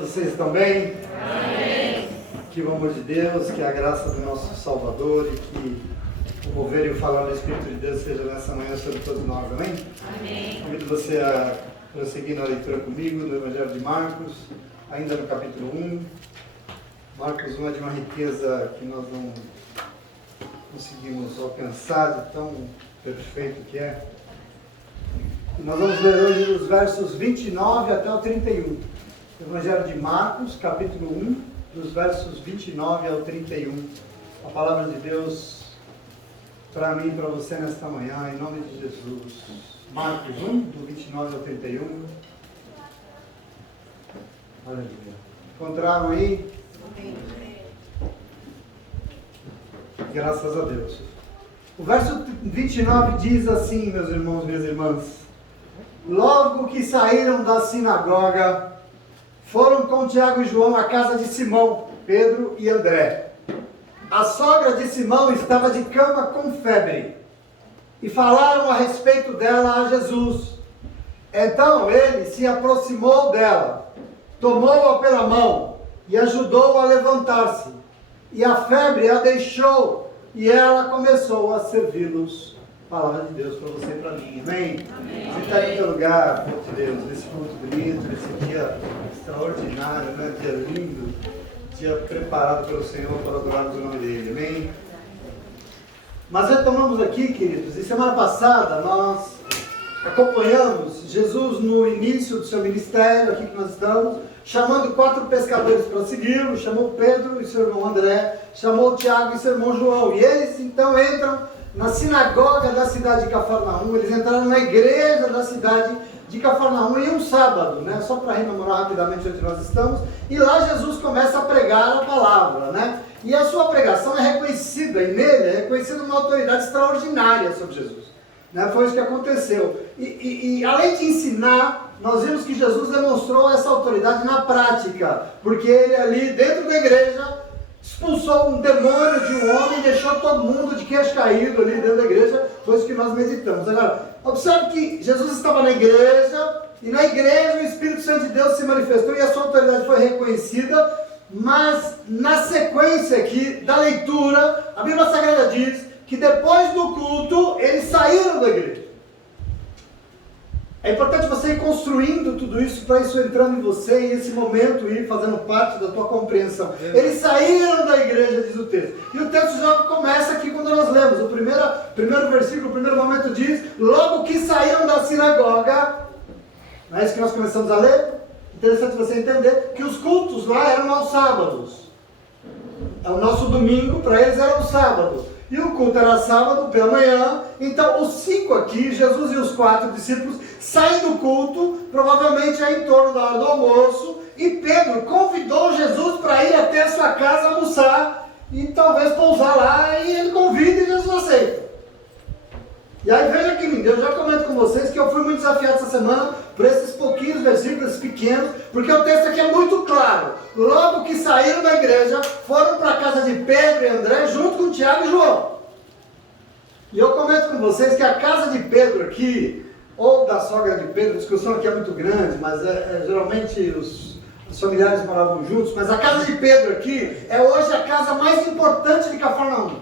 Todos vocês estão bem? Amém. Que o amor de Deus, que a graça do nosso Salvador e que o mover e o falar do Espírito de Deus seja nessa manhã sobre todos nós, amém? Amém. Convido você a prosseguir na leitura comigo do Evangelho de Marcos, ainda no capítulo 1. Marcos 1 é de uma riqueza que nós não conseguimos alcançar, de tão perfeito que é. Nós vamos ler hoje os versos 29 até o 31. Evangelho de Marcos, capítulo 1, dos versos 29 ao 31. A palavra de Deus para mim e para você nesta manhã, em nome de Jesus. Marcos 1, do 29 ao 31. Aleluia. Encontraram aí? Graças a Deus. O verso 29 diz assim, meus irmãos, minhas irmãs: logo que saíram da sinagoga, foram com Tiago e João à casa de Simão, Pedro e André. A sogra de Simão estava de cama com febre, e falaram a respeito dela a Jesus. Então ele se aproximou dela, tomou-a pela mão e ajudou-a a levantar-se. E a febre a deixou, e ela começou a servi-los. Palavra de Deus para você e para mim, amém? Amém. Você está aí no teu lugar, povo de Deus, nesse culto bonito, nesse dia extraordinário, né? Dia lindo, dia preparado pelo Senhor para adorarmos o nome dele, amém? Mas retomamos aqui, queridos, e semana passada nós acompanhamos Jesus no início do seu ministério, aqui que nós estamos, chamando 4 pescadores para segui-lo, chamou Pedro e seu irmão André, chamou Tiago e seu irmão João, e eles então entram na sinagoga da cidade de Cafarnaum. Eles entraram na igreja da cidade de Cafarnaum em um sábado, né? Só para rememorar rapidamente onde nós estamos, e lá Jesus começa a pregar a palavra, né? E a sua pregação é reconhecida, e nele é reconhecida uma autoridade extraordinária sobre Jesus, né? Foi isso que aconteceu, e além de ensinar, nós vimos que Jesus demonstrou essa autoridade na prática, porque ele ali dentro da igreja expulsou um demônio de um homem e deixou todo mundo de queixo caído ali dentro da igreja. Foi isso que nós meditamos. Agora, observe que Jesus estava na igreja, e na igreja o Espírito Santo de Deus se manifestou e a sua autoridade foi reconhecida, mas na sequência aqui da leitura, a Bíblia Sagrada diz que depois do culto, eles saíram da igreja. É importante você ir construindo tudo isso, para isso entrando em você, e esse momento ir fazendo parte da tua compreensão. Eles saíram da igreja, diz o texto. E o texto já começa aqui quando nós lemos. O primeiro versículo, o primeiro momento diz: logo que saíram da sinagoga. Não é isso que nós começamos a ler? Interessante você entender que os cultos lá eram aos sábados. O nosso domingo, para eles, era o sábado. E o culto era sábado pela manhã. Então os 5 aqui, Jesus e os 4 discípulos, saem do culto, provavelmente é em torno da hora do almoço, e Pedro convidou Jesus para ir até a sua casa almoçar, e talvez pousar lá, e ele convida e Jesus aceita. E aí veja que lindo, eu já comento com vocês que eu fui muito desafiado essa semana por esses pouquinhos versículos pequenos, porque o texto aqui é muito claro. Logo que saíram da igreja, foram para a casa de Pedro e André, junto com Tiago e João. E eu comento com vocês que a casa de Pedro aqui, ou da sogra de Pedro, a discussão aqui é muito grande, mas geralmente os familiares moravam juntos, mas a casa de Pedro aqui é hoje a casa mais importante de Cafarnaum.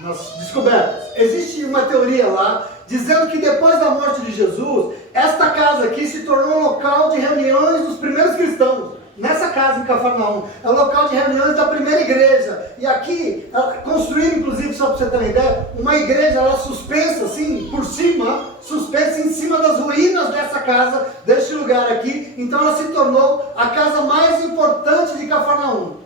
Nas descobertas. Existe uma teoria lá, dizendo que depois da morte de Jesus, esta casa aqui se tornou um local de reuniões dos primeiros cristãos. Nessa casa em Cafarnaum, é o local de reuniões da primeira igreja. E aqui, construíram inclusive, só para você ter uma ideia, uma igreja lá suspensa assim, por cima, suspensa em cima das ruínas dessa casa, deste lugar aqui. Então ela se tornou a casa mais importante de Cafarnaum.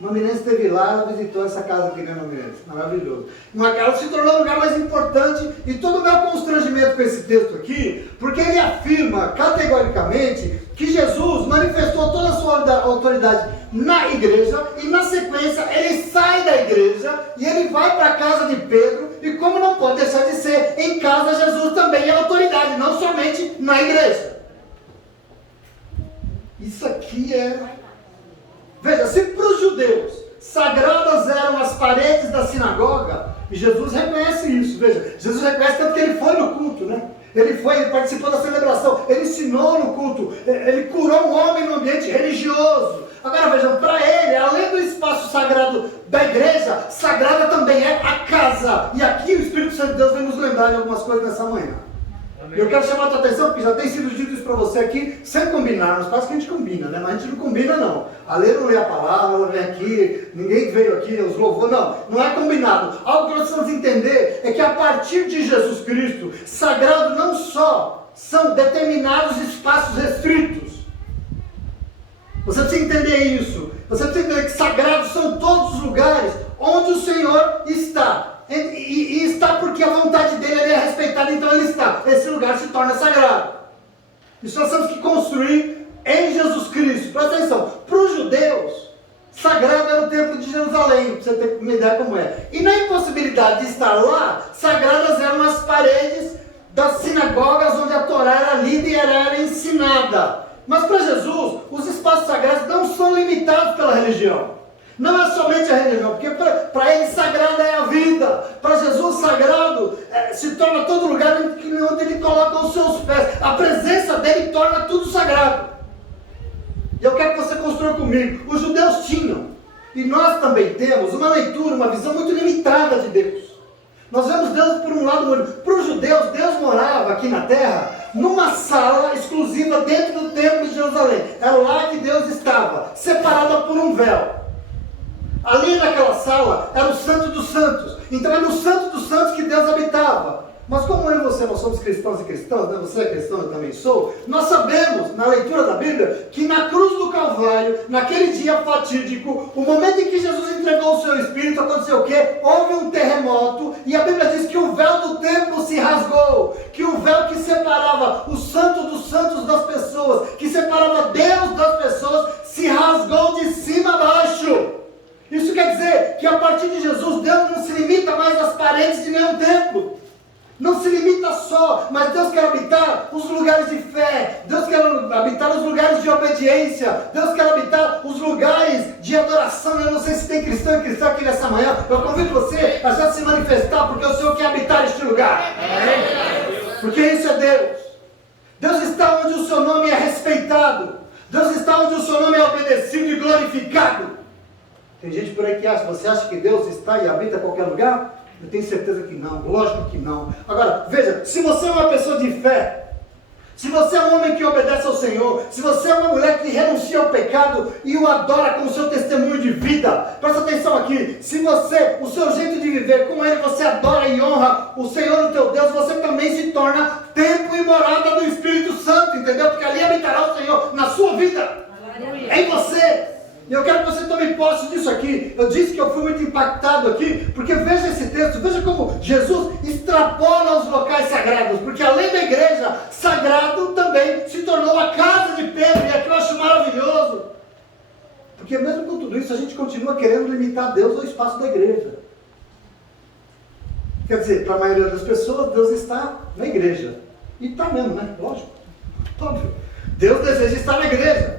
Maminense esteve lá, ela visitou essa casa aqui, né, Maminense? Maravilhoso. Ela se tornou o lugar mais importante, e todo o meu constrangimento com esse texto aqui, porque ele afirma categoricamente que Jesus manifestou toda a sua autoridade na igreja, e na sequência ele sai da igreja e ele vai para a casa de Pedro, e como não pode deixar de ser, em casa Jesus também é autoridade, não somente na igreja. Isso aqui é... Veja, se para os judeus sagradas eram as paredes da sinagoga, E Jesus reconhece isso, veja, Jesus reconhece tanto que ele foi no culto, né? Ele participou da celebração, ele ensinou no culto, ele curou um homem no ambiente religioso. Agora vejam, para ele, além do espaço sagrado da igreja, sagrada também é a casa. E aqui o Espírito Santo de Deus vem nos lembrar de algumas coisas nessa manhã. Amém. Eu quero chamar a tua atenção, porque já tem sido dito isso para você aqui, sem combinar, nos parece que a gente combina, né? Mas a gente não combina não. A Lê não lê a palavra, ela vem aqui, ninguém veio aqui, os louvores, não é combinado. Algo que nós precisamos entender é que a partir de Jesus Cristo, sagrado não só são determinados espaços restritos. Você precisa entender isso. Você precisa entender que sagrados são todos os lugares onde o Senhor está. E está porque a vontade dele é respeitada, então ele está. Esse lugar se torna sagrado. Isso nós temos que construir em Jesus Cristo. Presta atenção. Para os judeus, sagrado era o templo de Jerusalém, para você ter uma ideia como é. E na impossibilidade de estar lá, sagradas eram as paredes das sinagogas onde a Torá era lida e era ensinada. Mas para Jesus, os espaços sagrados não são limitados pela religião. Não é somente a religião, porque para ele sagrado é a vida. Para Jesus sagrado se torna todo lugar onde ele coloca os seus pés. A presença dele torna tudo sagrado. E eu quero que você construa comigo. Os judeus tinham, e nós também temos, uma leitura, uma visão muito limitada de Deus. Nós vemos Deus por um lado. Para os judeus, Deus morava aqui na terra numa sala exclusiva dentro do templo de Jerusalém. Era lá que Deus estava, separada por um véu. Ali naquela sala era o Santo dos Santos. Então é no Santo dos Santos que Deus habitava. Mas como eu e você, nós somos cristãos e cristãs, né? Você é cristão, eu também sou. Nós sabemos, na leitura da Bíblia, que na cruz do Calvário, naquele dia fatídico, o momento em que Jesus entregou o seu Espírito, aconteceu o quê? Houve um terremoto, e a Bíblia diz que o véu do templo se rasgou, que o véu que separava o Santo dos Santos das pessoas, que separava Deus das pessoas, se rasgou de cima a baixo. Isso quer dizer que a partir de Jesus, Deus não se limita mais às paredes de nenhum templo. Não se limita só, mas Deus quer habitar os lugares de fé, Deus quer habitar os lugares de obediência, Deus quer habitar os lugares de adoração. Eu não sei se tem cristão e cristã aqui nessa manhã, eu convido você a já se manifestar, porque o Senhor quer habitar este lugar. Porque isso é Deus. Deus está onde o seu nome é respeitado, Deus está onde o seu nome é obedecido e glorificado. Tem gente por aí que acha, você acha que Deus está e habita em qualquer lugar? Eu tenho certeza que não, lógico que não. Agora, veja, se você é uma pessoa de fé, se você é um homem que obedece ao Senhor, se você é uma mulher que renuncia ao pecado e o adora com o seu testemunho de vida, presta atenção aqui, se você, o seu jeito de viver com Ele, você adora e honra o Senhor, o teu Deus, você também se torna templo e morada do Espírito Santo, entendeu? Porque ali habitará o Senhor na sua vida, em você. E eu quero que você tome posse disso aqui. Eu disse que eu fui muito impactado aqui, porque veja esse texto, veja como Jesus extrapola os locais sagrados, porque além da igreja, sagrado também se tornou a casa de Pedro, e aqui eu acho maravilhoso, porque mesmo com tudo isso, a gente continua querendo limitar Deus ao espaço da igreja. Quer dizer, para a maioria das pessoas, Deus está na igreja, e está mesmo, né? Lógico, óbvio. Deus deseja estar na igreja.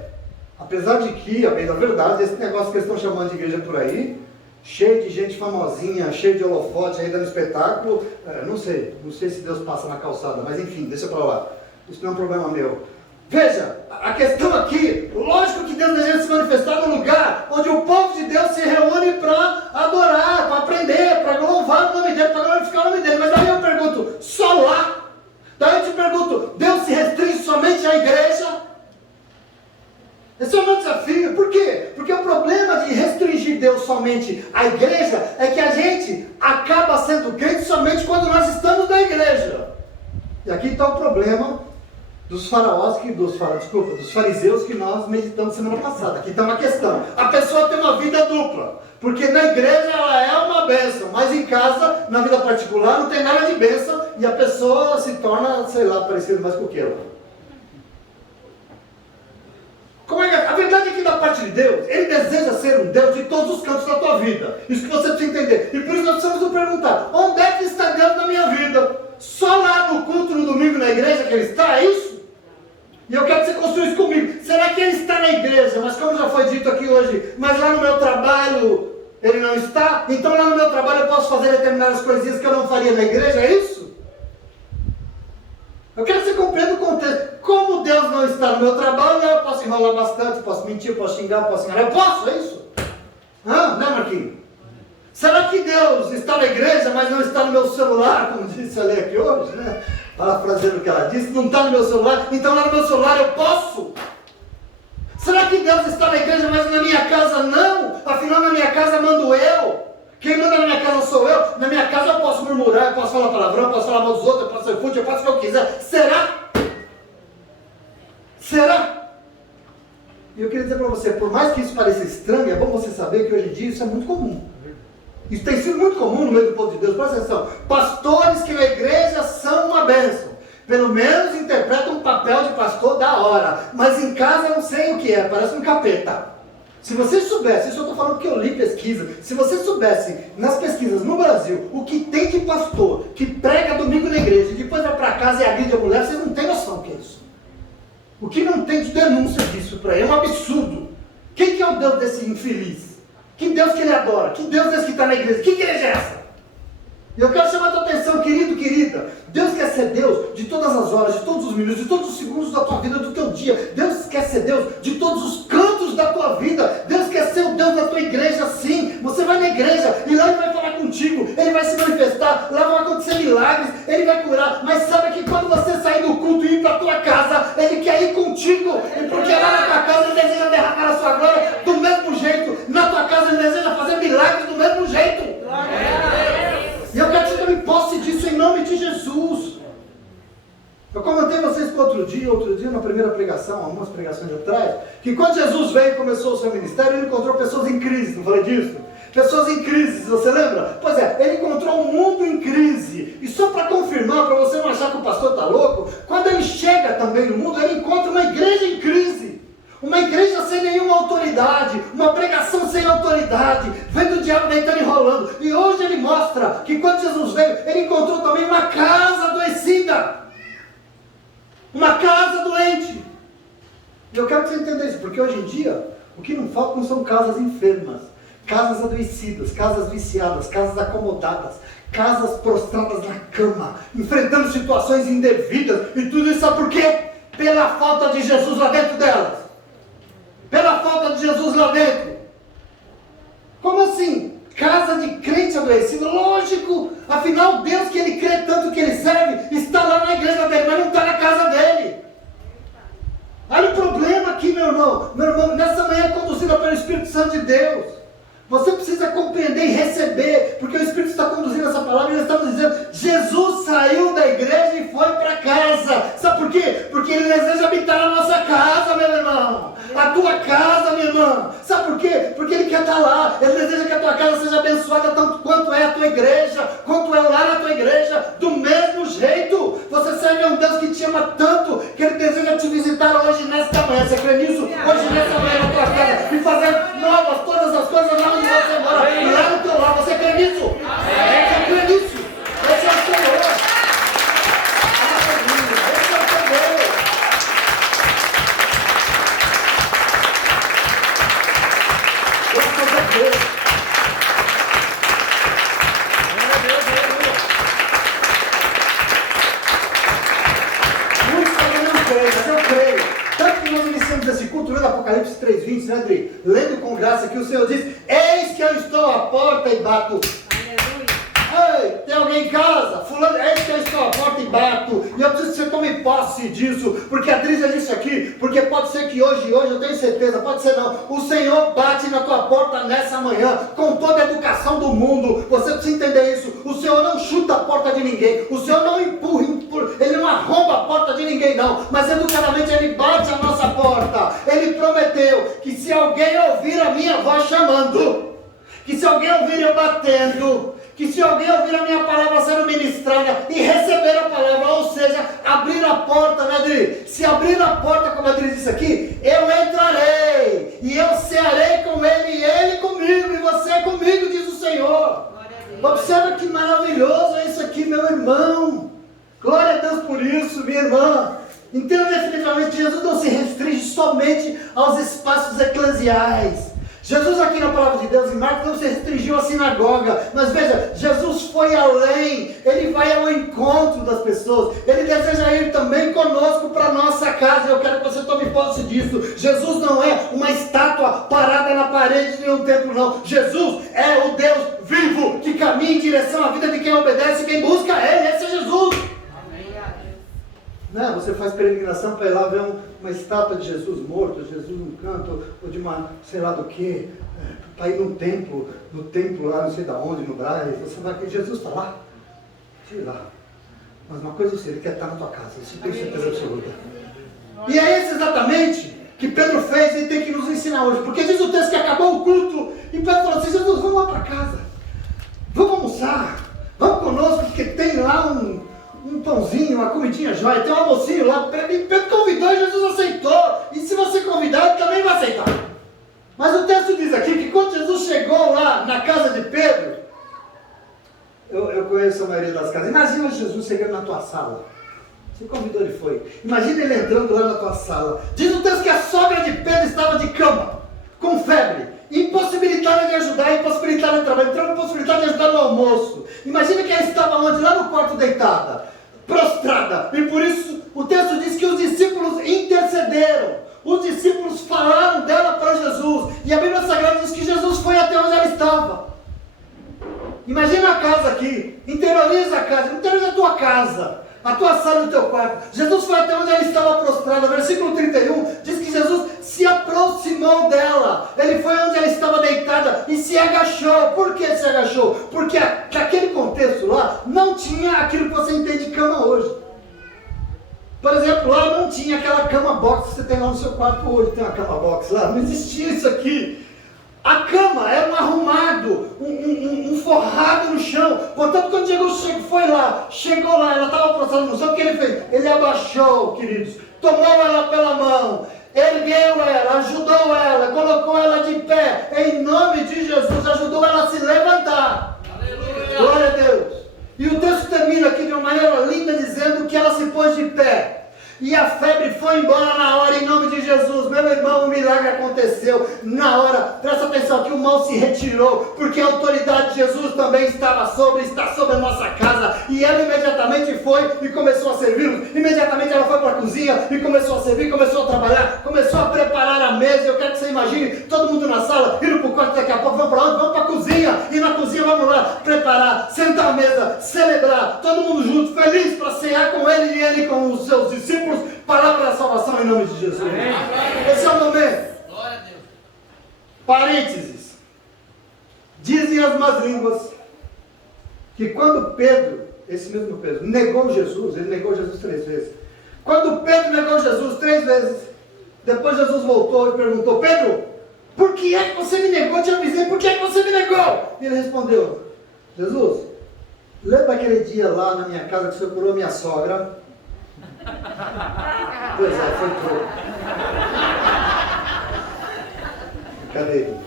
Apesar de que, a bem da verdade, esse negócio que eles estão chamando de igreja por aí, cheio de gente famosinha, cheio de holofote aí dando espetáculo, não sei se Deus passa na calçada, mas enfim, deixa pra lá. Isso não é um problema meu. Veja, a questão aqui, lógico que Deus deseja se manifestar no lugar onde o povo de Deus se reúne para adorar, para aprender, para louvar o nome dele, para glorificar o nome dele. Mas daí eu pergunto, só lá? Daí eu te pergunto, Deus se restringe somente à igreja? Esse é o meu desafio. Por quê? Porque o problema de restringir Deus somente à igreja é que a gente acaba sendo crente somente quando nós estamos na igreja. E aqui está o problema dos dos fariseus que nós meditamos semana passada. Aqui está uma questão. A pessoa tem uma vida dupla, porque na igreja ela é uma bênção, mas em casa, na vida particular, não tem nada de bênção, e a pessoa se torna, sei lá, parecida mais com o que ela. A verdade é que da parte de Deus, Ele deseja ser um Deus de todos os cantos da tua vida. Isso que você precisa entender. E por isso nós precisamos nos perguntar, onde é que está Deus na minha vida? Só lá no culto, no domingo, na igreja que Ele está? É isso? E eu quero que você construa isso comigo. Será que Ele está na igreja? Mas como já foi dito aqui hoje, mas lá no meu trabalho, Ele não está? Então lá no meu trabalho eu posso fazer determinadas coisinhas que eu não faria na igreja, é isso? Eu quero que você compreenda o contexto. Como Deus não está no meu trabalho, eu posso enrolar bastante, posso mentir, posso xingar, posso enganar. Eu posso, é isso? Né, Marquinhos? Será que Deus está na igreja, mas não está no meu celular, como disse ali aqui hoje, né? Parafraseando o que ela disse, não está no meu celular, então lá no meu celular eu posso? Será que Deus está na igreja, mas na minha casa não? Afinal, na minha casa mando eu. Quem manda na minha casa sou eu. Na minha casa eu posso murmurar, eu posso falar palavrão, eu posso falar mal dos outros, eu posso ser fútil, eu posso o que eu quiser. Será? Será? E eu queria dizer para você, por mais que isso pareça estranho, é bom você saber que hoje em dia isso é muito comum. Isso tem sido muito comum no meio do povo de Deus. Presta atenção. Pastores que na igreja são uma bênção. Pelo menos interpretam um papel de pastor da hora. Mas em casa eu não sei o que é, parece um capeta. Se vocês soubessem, isso eu estou falando porque eu li pesquisa, se vocês soubessem nas pesquisas no Brasil, o que tem de pastor que prega domingo na igreja e depois vai para casa e agride a mulher, vocês não têm noção do que é isso. O que não tem de denúncia disso para ele é um absurdo. Quem que é o Deus desse infeliz? Que Deus que ele adora? Que Deus desse que está na igreja? Que igreja é essa? E eu quero chamar a tua atenção, querido, querida. Deus quer ser Deus de todas as horas, de todos os minutos, de todos os segundos da tua vida, do teu dia. Deus quer ser Deus de todos os cantos da tua vida. Deus quer ser o Deus da tua igreja, sim. Você vai na igreja e lá Ele vai falar contigo. Ele vai se manifestar, lá vão acontecer milagres, Ele vai curar. Mas sabe que quando você sair do culto e ir para a tua casa, Ele quer ir contigo. E porque lá na tua casa Ele deseja derramar a sua glória do mesmo jeito. Na tua casa Ele deseja fazer milagres do mesmo jeito. E eu quero que você tome posse disso em nome de Jesus. Eu comentei vocês com outro dia na primeira pregação, algumas pregações atrás, que quando Jesus veio e começou o seu ministério, Ele encontrou pessoas em crise, não falei disso? Pessoas em crise, você lembra? Pois é, Ele encontrou um mundo em crise. E só para confirmar, para você não achar que o pastor está louco, quando Ele chega também no mundo, Ele encontra uma igreja em crise. Uma igreja sem nenhuma autoridade, uma pregação sem autoridade, vendo o diabo deitando e enrolando. E hoje Ele mostra que quando Jesus veio, Ele encontrou também uma casa adoecida. Uma casa doente. E eu quero que você entenda isso, porque hoje em dia, o que não falta não são casas enfermas, casas adoecidas, casas viciadas, casas acomodadas, casas prostradas na cama, enfrentando situações indevidas, e tudo isso sabe por quê? Pela falta de Jesus lá dentro delas. Pela falta de Jesus lá dentro. Como assim? Casa de crente adoecido? Lógico, afinal Deus que Ele crê tanto que Ele serve, está lá na igreja dele, mas não está na casa dele. Olha o problema aqui, meu irmão. Meu irmão, nessa manhã conduzida pelo Espírito Santo de Deus, você precisa compreender e receber, porque o Espírito está conduzindo essa palavra e ele está nos dizendo, Jesus saiu da igreja e foi para casa. Sabe por quê? Porque Ele deseja habitar na nossa casa, meu irmão. A tua casa, minha irmã. Sabe por quê? Porque Ele quer estar lá. Ele deseja que a tua casa seja abençoada tanto quanto é a tua igreja, quanto é lá na tua igreja, do mesmo jeito. Você serve a um Deus que te ama tanto, que Ele deseja te visitar hoje nesta manhã. Você crê nisso? Hoje nesta manhã na tua casa, e fazer novas todas as coisas lá onde você mora, e lá no teu lar. Você crê nisso? Você crê nisso? Esse é o Senhor. Esse é o Senhor. Esse culto, lendo Apocalipse 3:20, né, Adri? Lendo com graça que o Senhor diz, eis que eu estou à porta e bato. Aleluia. Ei, tem alguém em casa? Fulano, eis que eu estou à porta e bato. E eu preciso que você tome posse disso, porque a Adri já disse aqui, porque pode ser que hoje eu tenho certeza, pode ser não, o Senhor bate na tua porta nessa manhã, com toda a educação do mundo. Você precisa entender isso. O Senhor não chuta a porta de ninguém, o Senhor não empurra, Ele não arromba a porta de ninguém não, mas educadamente Ele bate a nossa porta. Ele prometeu que se alguém ouvir a minha voz chamando, que se alguém ouvir eu batendo, que se alguém ouvir a minha palavra sendo ministrada e receber a palavra, ou seja, abrir a porta, né, Adri? Se abrir a porta, como a Adri disse aqui, eu entrarei, e eu cearei com ele, e ele comigo, e você comigo, diz o Senhor. Observa que maravilhoso é isso aqui, meu irmão. Glória a Deus por isso, minha irmã. Entenda definitivamente, Jesus não se restringe somente aos espaços eclesiais. Jesus aqui na palavra de Deus, em Marcos, não se restringiu à sinagoga, mas veja, Jesus foi além, Ele vai ao encontro das pessoas, Ele deseja ir também conosco para a nossa casa. Eu quero que você tome posse disso. Jesus não é uma estátua parada na parede de um templo, não. Jesus é o Deus vivo, que caminha em direção à vida de quem obedece e quem busca Ele. Esse é Jesus. Não, você faz peregrinação para ir lá ver uma estátua de Jesus morto, Jesus num canto, ou de uma, sei lá do que, para ir no templo lá, não sei da onde, no Brás, você vai que Jesus está lá, sei lá. Mas uma coisa eu sei, Ele quer estar na tua casa, isso eu tenho certeza absoluta. E é isso exatamente que Pedro fez e tem que nos ensinar hoje, porque diz o texto que acabou o culto, e Pedro falou assim: Jesus, vamos lá para casa, vamos almoçar, vamos conosco, porque tem lá um pãozinho, uma comidinha jóia, tem um almocinho lá. E Pedro convidou e Jesus aceitou. E se você convidar, ele também vai aceitar. Mas o texto diz aqui que quando Jesus chegou lá na casa de Pedro, eu conheço a maioria das casas. Imagina Jesus chegando na tua sala. Você convidou, ele foi. Imagina ele entrando lá na tua sala. Diz o texto que a sogra de Pedro estava de cama, com febre, impossibilitada de ajudar, impossibilitada de trabalhar, impossibilitada de ajudar no almoço. Imagina que ela estava onde? Lá no quarto deitada, prostrada. E por isso o texto diz que os discípulos intercederam. Os discípulos falaram dela para Jesus. E a Bíblia Sagrada diz que Jesus foi até onde ela estava. Imagina a casa aqui. Interioriza a casa. Interioriza a tua casa. A tua sala e o teu quarto. Jesus foi até onde ela estava prostrada. Versículo 31 diz que Jesus se aproximou dela. Ele foi onde ela estava deitada e se agachou. Por que se agachou? Porque naquele contexto lá não tinha aquilo que você entende de cama hoje. Por exemplo, lá não tinha aquela cama box que você tem lá no seu quarto hoje. Tem uma cama box lá. Não existia isso aqui. A cama era um arrumado, um forrado no chão. Portanto, quando chegou lá, ela estava prostrada no chão. O que ele fez? Ele abaixou, queridos, tomou ela pela mão, ergueu ela, ajudou ela, colocou ela de pé, em nome de Jesus, ajudou ela a se levantar. Aleluia. Glória a Deus. E o texto termina aqui de uma maneira linda, dizendo que ela se pôs de pé. E a febre foi embora na hora, em nome de Jesus. Meu irmão, o milagre aconteceu na hora. Presta atenção que o mal se retirou, porque a autoridade de Jesus também está sobre a nossa casa. E ela imediatamente foi e começou a servi-los. Imediatamente ela foi para a cozinha e começou a servir, começou a trabalhar, começou a preparar a mesa. Eu quero que você imagine todo mundo na sala, indo para o quarto daqui a pouco. Vamos para onde? Vamos para a cozinha. E na cozinha vamos lá preparar, sentar à mesa, celebrar, todo mundo junto, feliz para cear com ele e ele com os seus discípulos. Palavra da salvação em nome de Jesus. Amém. Esse é o momento. Glória a Deus. Parênteses. Dizem as más línguas que quando Pedro, esse mesmo Pedro, negou Jesus, ele negou Jesus 3 vezes. Quando Pedro negou Jesus 3 vezes, depois Jesus voltou e perguntou: Pedro, por que é que você me negou? Eu te avisei, por que é que você me negou? E ele respondeu: Jesus, lembra aquele dia lá na minha casa que o Senhor curou minha sogra? Pois é, foi pouco. Cadê ele?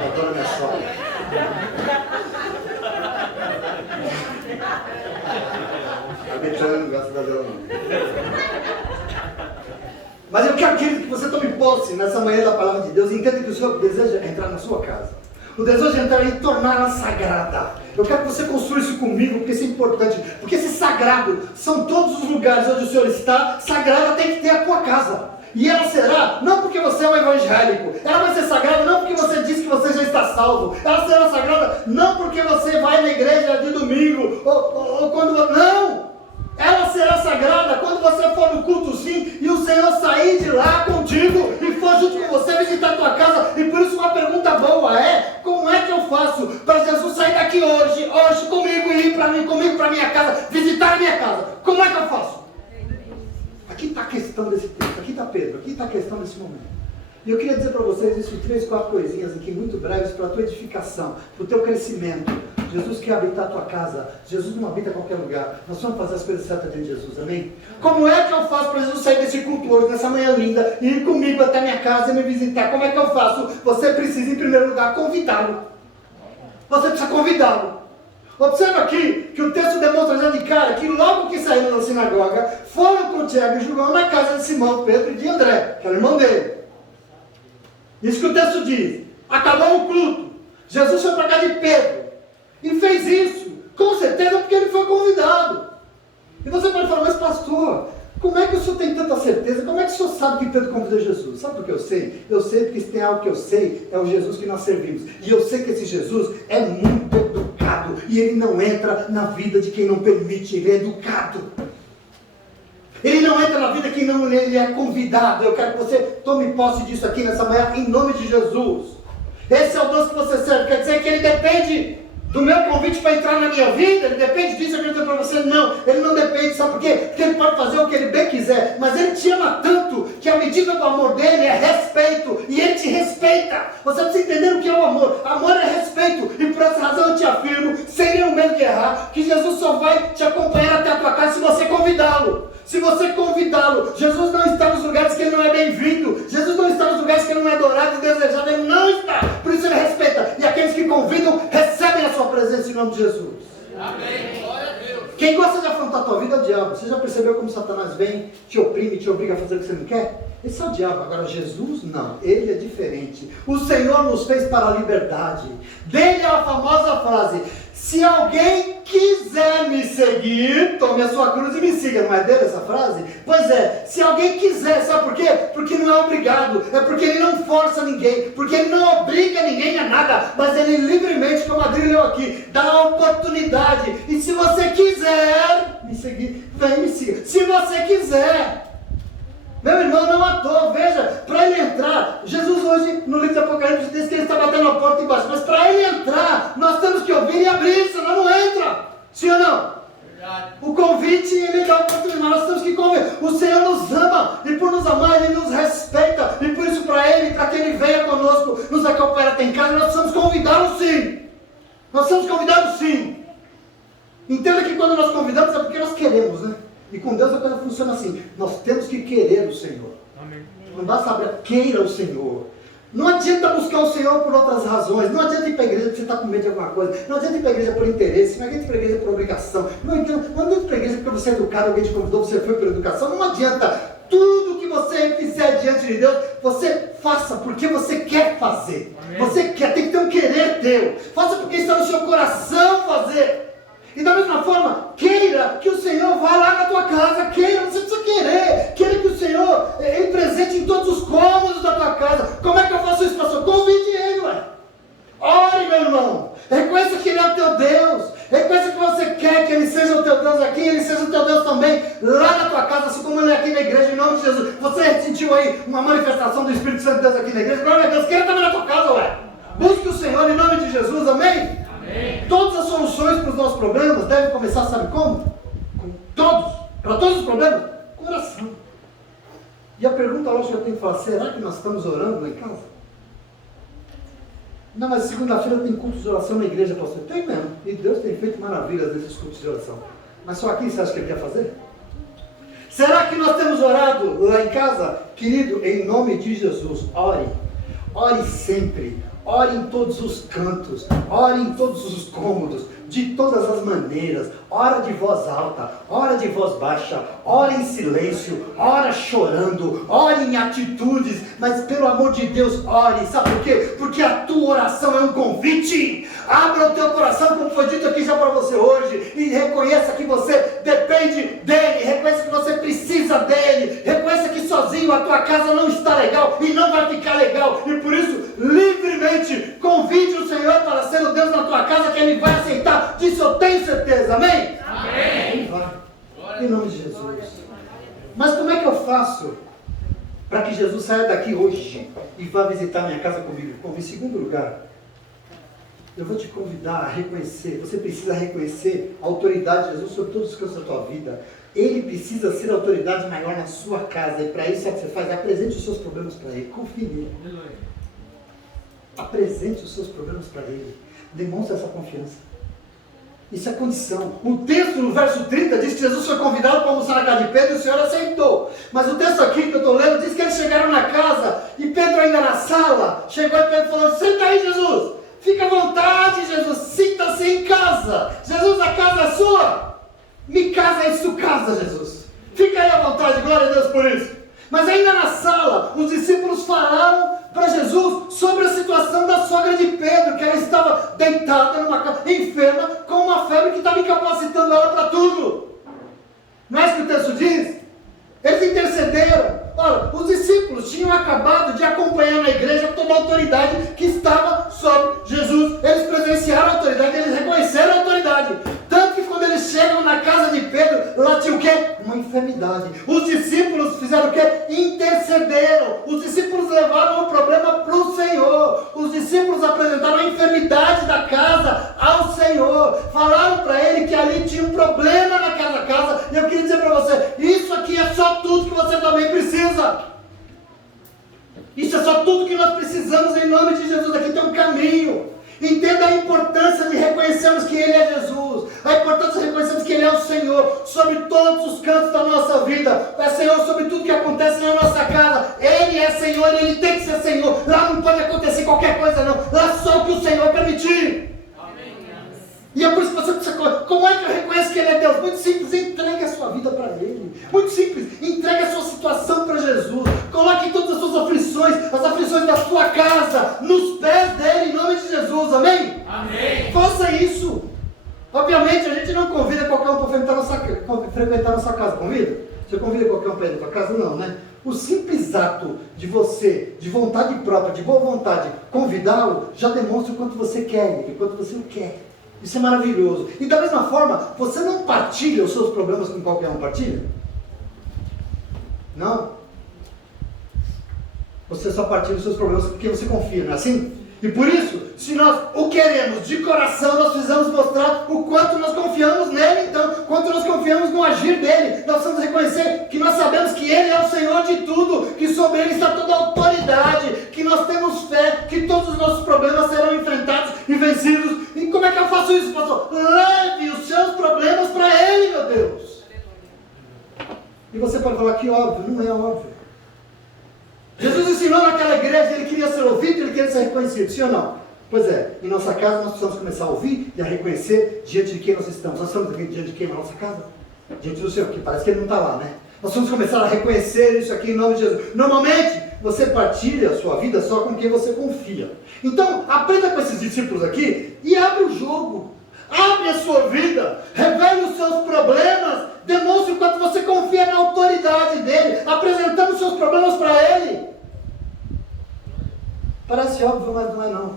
Voltou na minha sogra. A Betânia não gosta dela não. Mas eu quero que você tome posse nessa manhã da palavra de Deus e entenda que o Senhor deseja entrar na sua casa. O desejo de entrar e torná-la sagrada. Eu quero que você construa isso comigo, porque isso é importante. Porque esse sagrado são todos os lugares onde o Senhor está. Sagrada tem que ter a tua casa. E ela será, não porque você é um evangélico. Ela vai ser sagrada não porque você diz que você já está salvo. Ela será sagrada não porque você vai na igreja de domingo. Ou quando... Não! Ela será sagrada quando você for no culto sim, e o Senhor sair de lá contigo e for junto com você visitar a tua casa. E por isso uma pergunta boa é: como é que eu faço para Jesus sair daqui hoje comigo e ir comigo para minha casa, visitar a minha casa? Como é que eu faço? Aqui está a questão desse texto, aqui está Pedro, aqui está a questão desse momento. E eu queria dizer para vocês isso, 3, 4 coisinhas aqui muito breves para a tua edificação, para o teu crescimento. Jesus quer habitar a tua casa. Jesus não habita em qualquer lugar. Nós vamos fazer as coisas certas dentro de Jesus, amém? Como é que eu faço para Jesus sair desse culto hoje, nessa manhã linda, e ir comigo até minha casa e me visitar? Como é que eu faço? Você precisa, em primeiro lugar, convidá-lo. Você precisa convidá-lo. Observa aqui que o texto demonstra já de cara que logo que saíram da sinagoga, foram com Tiago e João na casa de Simão, Pedro e de André, que era irmão dele. Isso que o texto diz. Acabou o culto. Jesus foi para casa de Pedro. E fez isso. Com certeza porque ele foi convidado. E você pode falar, mas pastor, como é que o senhor tem tanta certeza? Como é que o senhor sabe que Pedro convidou Jesus? Sabe por que eu sei? Eu sei porque se tem algo que eu sei, é o Jesus que nós servimos. E eu sei que esse Jesus é muito educado. E ele não entra na vida de quem não permite. Ele é educado. Ele não entra na vida de quem não ele é convidado. Eu quero que você tome posse disso aqui nessa manhã, em nome de Jesus. Esse é o Deus que você serve. Quer dizer que ele depende do meu convite para entrar na minha vida? Ele depende disso? Eu quero dizer para você, não. Ele não depende, sabe por quê? Porque ele pode fazer o que ele bem quiser. Mas ele te ama tanto que a medida do amor dele é respeito. E ele te respeita. Você precisa entender o que é o amor. Amor é respeito. E por essa razão eu te afirmo, sem nenhum medo de errar, que Jesus só vai te acompanhar até a tua casa se você convidá-lo. Se você convidá-lo. Jesus não está nos lugares que ele não é bem-vindo. Jesus não está nos lugares que ele não é adorado e desejado. Ele não está. Por isso ele respeita. E aqueles que convidam, recebem a sua presença em nome de Jesus. Amém. Glória a Deus. Quem gosta de afrontar a tua vida é o diabo. Você já percebeu como Satanás vem, te oprime, te obriga a fazer o que você não quer? Esse é o diabo. Agora Jesus não. Ele é diferente. O Senhor nos fez para a liberdade. Dele é a famosa frase: se alguém quiser me seguir, tome a sua cruz e me siga. Não é dele essa frase? Pois é, se alguém quiser, sabe por quê? Porque não é obrigado, é porque ele não força ninguém, porque ele não obriga ninguém a nada, mas ele livremente, como a Adri leu aqui, dá a oportunidade. E se você quiser me seguir, vem me siga. Se você quiser. Meu irmão, não à toa, veja, para ele entrar, Jesus hoje no livro do Apocalipse diz que ele está batendo a porta embaixo, mas para ele entrar, nós temos que ouvir e abrir, senão não entra, sim ou não? Verdade. O convite, ele dá a oportunidade, nós temos que convidar. O Senhor nos ama, e por nos amar, ele nos respeita, e por isso para ele, para que ele venha conosco, nos acompanhar até em casa, nós precisamos convidá-lo sim, nós precisamos convidá-lo sim. Entenda que quando nós convidamos é porque nós queremos, né? E com Deus a coisa funciona assim. Nós temos que querer o Senhor. Amém. Não basta abrir, queira o Senhor. Não adianta buscar o Senhor por outras razões. Não adianta ir para a igreja porque você está com medo de alguma coisa. Não adianta ir para a igreja por interesse. Não adianta ir para a igreja por obrigação. Não adianta ir para a igreja porque você é educado, alguém te convidou, você foi por educação. Não adianta. Tudo que você fizer diante de Deus, você faça porque você quer fazer. Amém. Você quer, tem que ter um querer teu. Faça porque está no seu coração fazer. E da mesma forma, queira que o Senhor vá lá na tua casa, queira, você precisa querer que o Senhor, Ele presente em todos os cômodos da tua casa. Como é que eu faço isso, pastor? Convide Ele, ué. Ore, meu irmão, reconheça que Ele é o teu Deus, reconheça que você quer que Ele seja o teu Deus aqui, Ele seja o teu Deus também, lá na tua casa, assim como Ele é aqui na igreja, em nome de Jesus. Você sentiu aí uma manifestação do Espírito Santo de Deus aqui na igreja? Glória a Deus, queira também na tua casa, ué. Busque o Senhor em nome de Jesus, amém? Amém. Todas as soluções para os nossos problemas devem começar, sabe como? Para todos os problemas, com oração. E a pergunta lógica que eu tenho que falar, será que nós estamos orando lá em casa? Não, mas segunda-feira tem cultos de oração na igreja, pastor. Tem mesmo, e Deus tem feito maravilhas nesses cultos de oração. Mas só aqui você acha que Ele quer fazer? Será que nós temos orado lá em casa? Querido, em nome de Jesus, ore. Ore sempre. Ore em todos os cantos, ore em todos os cômodos, de todas as maneiras, ora de voz alta, ora de voz baixa, ora em silêncio, ora chorando, ore em atitudes, mas pelo amor de Deus, ore, sabe por quê? Porque a tua oração é um convite. Abra o teu coração, como foi dito aqui já para você hoje, e reconheça que você depende dele, reconheça que você precisa dele, reconheça que sozinho a tua casa não está legal e não vai ficar legal, e por isso, livremente, convide o Senhor para ser o Deus na tua casa, que Ele vai aceitar, disso eu tenho certeza, amém? Amém. Vai, em nome de Jesus. Mas como é que eu faço para que Jesus saia daqui hoje e vá visitar minha casa comigo? Bom, em segundo lugar, eu vou te convidar a reconhecer, você precisa reconhecer a autoridade de Jesus sobre todos os cantos da tua vida. Ele precisa ser a autoridade maior na sua casa, e para isso é o que você faz, apresente os seus problemas para Ele, confie nele. Apresente os seus problemas para Ele, demonstre essa confiança. Isso é condição. O texto no verso 30 diz que Jesus foi convidado para almoçar na casa de Pedro e o Senhor aceitou. Mas o texto aqui que eu estou lendo diz que eles chegaram na casa e Pedro ainda na sala, chegou e Pedro falou, senta aí Jesus, fica à vontade Jesus, sinta-se em casa. Jesus, a casa é sua, me casa é sua casa Jesus, fica aí à vontade, glória a Deus por isso. Mas ainda na sala, os discípulos falaram para Jesus estava deitada numa cama, enferma, com uma febre que estava incapacitando ela para tudo. Não é isso que o texto diz? Eles intercederam. Olha, os discípulos tinham acabado de acompanhar na igreja toda a autoridade que estava sobre Jesus. Eles presenciaram a autoridade, eles reconheceram a autoridade. Tanto que quando eles chegam na casa de Pedro, lá tinha o quê? Uma enfermidade. Os discípulos fizeram o quê? Intercederam. Os discípulos levaram o problema para o Senhor. Os discípulos apresentaram a enfermidade da casa ao Senhor. Falaram para ele que ali tinha um problema naquela casa. E eu queria dizer para você, isso aqui é só tudo que você também precisa. Isso é só tudo que nós precisamos em nome de Jesus. Aqui tem um caminho. Entenda a importância de reconhecermos que Ele é Jesus. A importância de reconhecermos que Ele é o Senhor sobre todos os cantos da nossa vida. É Senhor sobre tudo que acontece na nossa casa. Ele é Senhor e Ele tem que ser Senhor. Lá não pode acontecer qualquer coisa não. Lá só o que o Senhor permitir. E é por isso que você precisa... Como é que eu reconheço que Ele é Deus? Muito simples, entregue a sua vida para Ele. Muito simples, entregue a sua situação para Jesus. Coloque todas as suas aflições, as aflições da sua casa, nos pés dEle, em nome de Jesus, amém? Amém. Faça isso. Obviamente a gente não convida qualquer um para frequentar a nossa casa, convida? Você convida qualquer um para ir para casa? Não, né? O simples ato de você, de vontade própria, de boa vontade, convidá-lo, já demonstra o quanto você quer Ele, o quanto você o quer. Isso é maravilhoso. E da mesma forma, você não partilha os seus problemas com qualquer um, partilha? Não. Você só partilha os seus problemas com quem você confia, não é assim? E por isso, se nós o queremos de coração, nós precisamos mostrar o quanto nós confiamos nele, então, quanto nós confiamos no agir dele. Nós precisamos reconhecer que nós sabemos que ele é o Senhor de tudo, que sobre ele está toda a autoridade, que nós temos fé, que todos os nossos problemas serão enfrentados e vencidos. E como é que eu faço isso, pastor? Leve os seus problemas para ele, meu Deus. E você pode falar que óbvio, não é óbvio. Jesus ensinou naquela igreja, ele queria ser ouvido, ele queria ser reconhecido, sim ou não? Pois é, em nossa casa nós precisamos começar a ouvir e a reconhecer diante de quem nós estamos. Nós estamos aqui diante de quem na nossa casa? Diante do Senhor, que parece que ele não está lá, né? Nós vamos começar a reconhecer isso aqui em nome de Jesus. Normalmente, você partilha a sua vida só com quem você confia. Então, aprenda com esses discípulos aqui e abre o jogo. Abre a sua vida, revele os seus problemas, demonstre o quanto você confia na autoridade dele, apresentando os seus problemas para ele. Parece óbvio, mas não é não.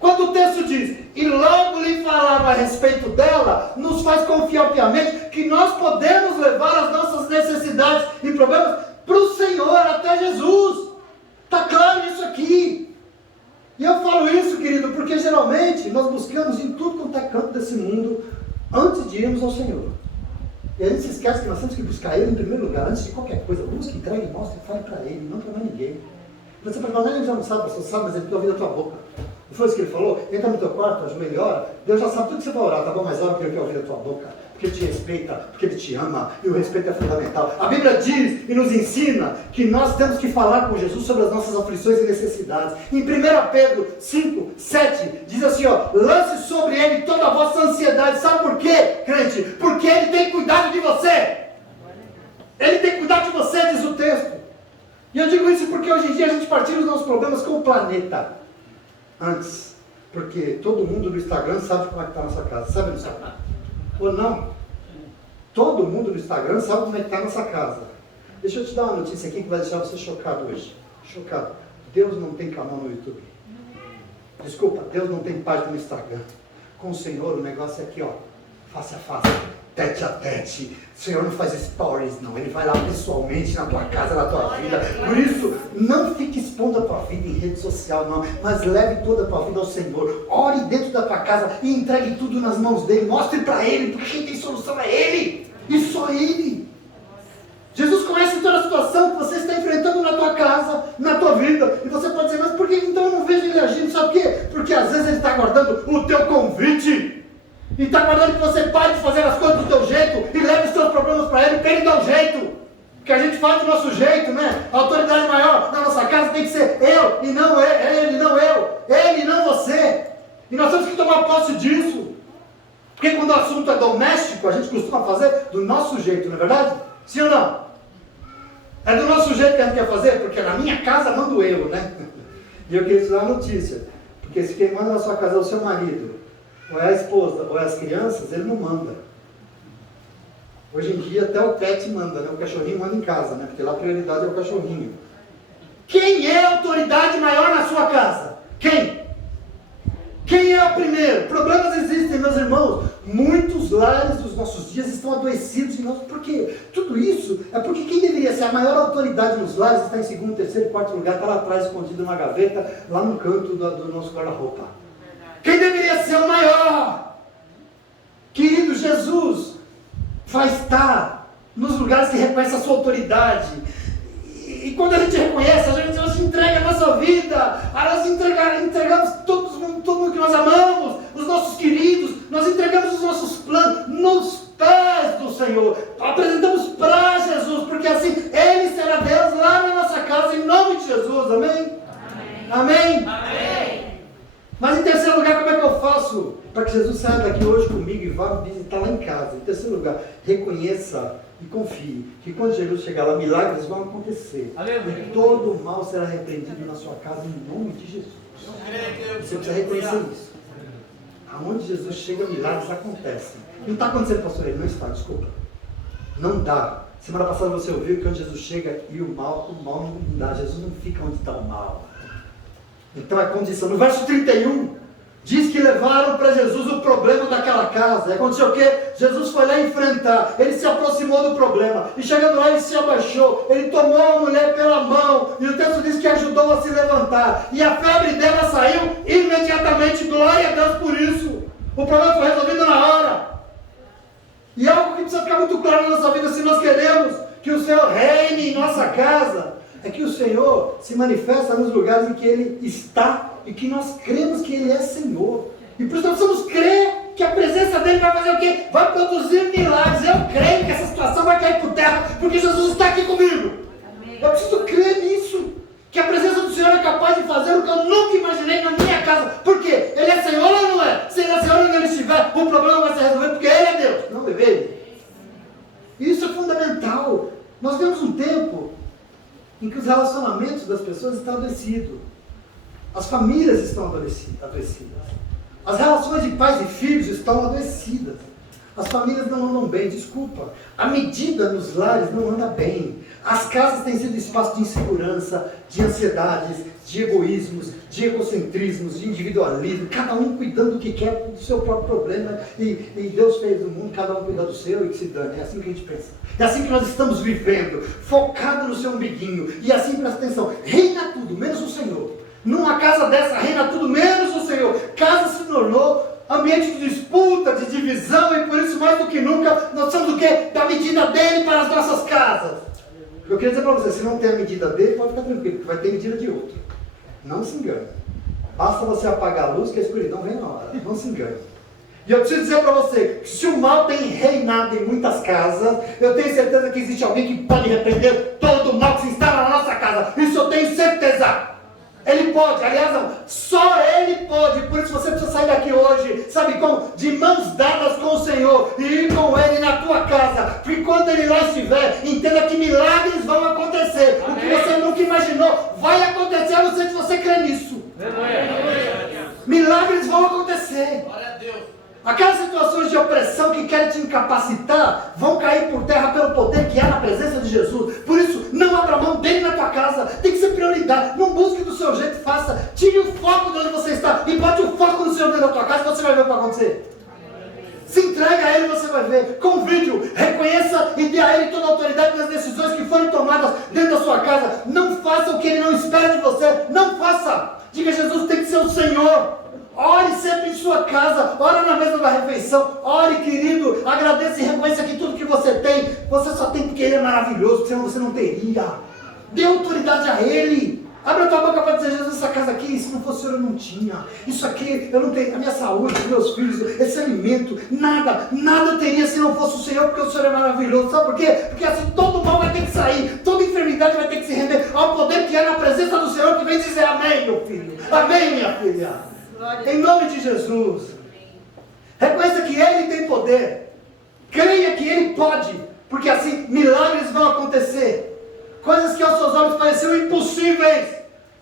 Quando o texto diz, e logo lhe falaram a respeito dela, nos faz confiar piamente que nós podemos levar as nossas necessidades e problemas para o Senhor, até Jesus. Está claro isso aqui. E eu falo isso, querido, porque geralmente nós buscamos em tudo quanto é canto desse mundo, antes de irmos ao Senhor. E a gente se esquece que nós temos que buscar Ele em primeiro lugar, antes de qualquer coisa. Busque, entregue, mostre, fale para Ele, não para mais ninguém. Você pode falar, ele já não sabe, você sabe, mas ele tem ouvido a tua boca. Não foi isso que ele falou? Entra no teu quarto, ajoelha e ora. Deus já sabe tudo que você vai orar, tá bom? Mas ora porque ele quer ouvir a tua boca. Porque ele te respeita, porque ele te ama. E o respeito é fundamental. A Bíblia diz e nos ensina que nós temos que falar com Jesus sobre as nossas aflições e necessidades. Em 1 Pedro 5, 7, diz assim, ó, lance sobre ele toda a vossa ansiedade. Sabe por quê, crente? Porque ele tem cuidado de você. Ele tem cuidado de você, diz o texto. E eu digo isso porque hoje em dia a gente partilha os nossos problemas com o planeta. Antes. Porque todo mundo no Instagram sabe como é que está a nossa casa. Sabe, não sabe? Ou não? Todo mundo no Instagram sabe como é que está a nossa casa. Deixa eu te dar uma notícia aqui que vai deixar você chocado hoje. Chocado. Deus não tem canal no YouTube. Desculpa, Deus não tem página no Instagram. Com o Senhor o negócio é aqui, ó. Face a face. Tete a tete. O Senhor não faz stories, não. Ele vai lá pessoalmente na tua casa, na tua vida. Por isso, não fique expondo a tua vida em rede social, não. Mas leve toda a tua vida ao Senhor. Ore dentro da tua casa e entregue tudo nas mãos dele. Mostre para ele, porque quem tem solução é ele. E só ele. Jesus conhece toda a situação que você está enfrentando na tua casa, na tua vida. E você pode dizer, mas por que então eu não vejo ele agindo? Sabe por quê? Porque às vezes ele está aguardando o teu convite. E está aguardando que você pare de fazer as coisas do teu jeito e leve os seus problemas para ele dar um jeito. Porque a gente faz do nosso jeito, né? A autoridade maior na nossa casa tem que ser eu e não ele, não eu. Ele e não você. E nós temos que tomar posse disso. Porque quando o assunto é doméstico, a gente costuma fazer do nosso jeito, não é verdade? Sim ou não? É do nosso jeito que a gente quer fazer, porque na minha casa mando eu, né? E eu queria te dar uma notícia. Porque se quem manda na sua casa é o seu marido, ou é a esposa, ou é as crianças, ele não manda. Hoje em dia até o pet manda, né? O cachorrinho manda em casa, né? Porque lá a prioridade é o cachorrinho. Quem é a autoridade maior na sua casa? Quem? Quem é o primeiro? Problemas existem, meus irmãos. Muitos lares dos nossos dias estão adoecidos em nós. Por quê? Tudo isso é porque quem deveria ser a maior autoridade nos lares está em segundo, terceiro e quarto lugar, está lá atrás, escondido numa gaveta, lá no canto do nosso guarda-roupa. Quem deveria ser o maior? Querido, Jesus vai estar nos lugares que reconhecem a sua autoridade. E quando a gente reconhece, a gente entrega a nossa vida, nós entregamos todo mundo que nós amamos, os nossos queridos, nós entregamos os nossos planos nos pés do Senhor, apresentamos para Jesus, porque assim Ele será Deus lá na nossa casa, em nome de Jesus, amém? Amém? Amém? Mas em terceiro lugar, como é que eu faço para que Jesus saia daqui hoje comigo e vá me visitar lá em casa? Em terceiro lugar, reconheça e confie que quando Jesus chegar lá, milagres vão acontecer. E todo o mal será repreendido na sua casa em nome de Jesus. Você precisa reconhecer isso. Aonde Jesus chega, milagres acontecem. Não está acontecendo, pastor? Ele não está, desculpa. Não dá. Semana passada você ouviu que quando Jesus chega e o mal não dá. Jesus não fica onde está o mal. Então é condição. No verso 31, diz que levaram para Jesus o problema daquela casa. E aconteceu o quê? Jesus foi lá enfrentar. Ele se aproximou do problema. E chegando lá, ele se abaixou. Ele tomou a mulher pela mão. E o texto diz que ajudou a se levantar. E a febre dela saiu imediatamente. Glória a Deus por isso. O problema foi resolvido na hora. E algo que precisa ficar muito claro na nossa vida, se nós queremos que o Senhor reine em nossa casa, é que o Senhor se manifesta nos lugares em que Ele está e que nós cremos que Ele é Senhor. E por isso nós precisamos crer que a presença dEle vai fazer o quê? Vai produzir milagres. Eu creio que essa situação vai cair por terra, porque Jesus está aqui comigo. Amém. Eu preciso crer nisso, que a presença do Senhor é capaz de fazer o que eu nunca imaginei na minha casa. Por quê? Ele é Senhor ou não é? Se Ele é Senhor onde Ele estiver, o problema vai ser resolvido, porque Ele é Deus, não é Ele. Isso é fundamental. Nós temos um tempo em que os relacionamentos das pessoas estão adoecidos. As famílias estão adoecidas. As relações de pais e filhos estão adoecidas. As famílias não andam bem, desculpa. A medida nos lares não anda bem. As casas têm sido espaço de insegurança, de ansiedades, de egoísmos, de egocentrismos, de individualismo. Cada um cuidando do que quer, do seu próprio problema. E Deus fez do mundo, cada um cuida do seu e que se dane. É assim que a gente pensa. É assim que nós estamos vivendo, focado no seu umbiguinho. E assim, presta atenção, reina tudo, menos o Senhor. Numa casa dessa, reina tudo, menos o Senhor. Casa se tornou ambiente de disputa, de divisão, e por isso, mais do que nunca, nós precisamos do quê? Da medida dele para as nossas casas. Eu queria dizer para você, se não tem a medida dele, pode ficar tranquilo, porque vai ter medida de outro. Não se engane. Basta você apagar a luz que a escuridão vem na hora. Não se engane. E eu preciso dizer para você, que se o mal tem reinado em muitas casas, eu tenho certeza que existe alguém que pode repreender todo o mal que se instala na nossa casa. Isso eu tenho certeza. Ele pode, aliás não, só Ele pode. Por isso você precisa sair daqui hoje, sabe como? De mãos dadas com o Senhor e ir com Ele na tua casa. Porque quando Ele lá estiver, entenda que milagres vão acontecer. Amém. O que você nunca imaginou vai acontecer, a não ser que você crê nisso. Amém. Milagres vão acontecer. Glória a Deus. Aquelas situações de opressão que querem te incapacitar vão cair por terra pelo poder que há na presença de Jesus. Por isso, não abra mão dele na tua casa. Tem que ser prioridade. Não busque do seu jeito, faça. Tire o foco de onde você está e bote o foco no Senhor dentro da tua casa e você vai ver o que vai acontecer. Se entrega a Ele, você vai ver. Convide-o, reconheça e dê a Ele toda a autoridade nas decisões que forem tomadas dentro da sua casa. Não faça o que Ele não espera de você. Não faça. Diga, Jesus tem que ser o Senhor. Ore sempre em sua casa, ore na mesa da refeição, ore, querido, agradeça e reconheça que tudo que você tem, você só tem porque Ele é maravilhoso, senão você não teria. Dê autoridade a Ele. Abre a tua boca para dizer, Jesus, essa casa aqui, se não fosse o Senhor eu não tinha. Isso aqui, eu não tenho, a minha saúde, os meus filhos, esse alimento, nada eu teria se não fosse o Senhor, porque o Senhor é maravilhoso. Sabe por quê? Porque assim todo mal vai ter que sair, toda enfermidade vai ter que se render ao poder que é na presença do Senhor, que vem dizer amém, meu filho, amém, minha filha. Em nome de Jesus. Reconheça que Ele tem poder. Creia que Ele pode. Porque assim milagres vão acontecer. Coisas que aos seus olhos pareciam impossíveis.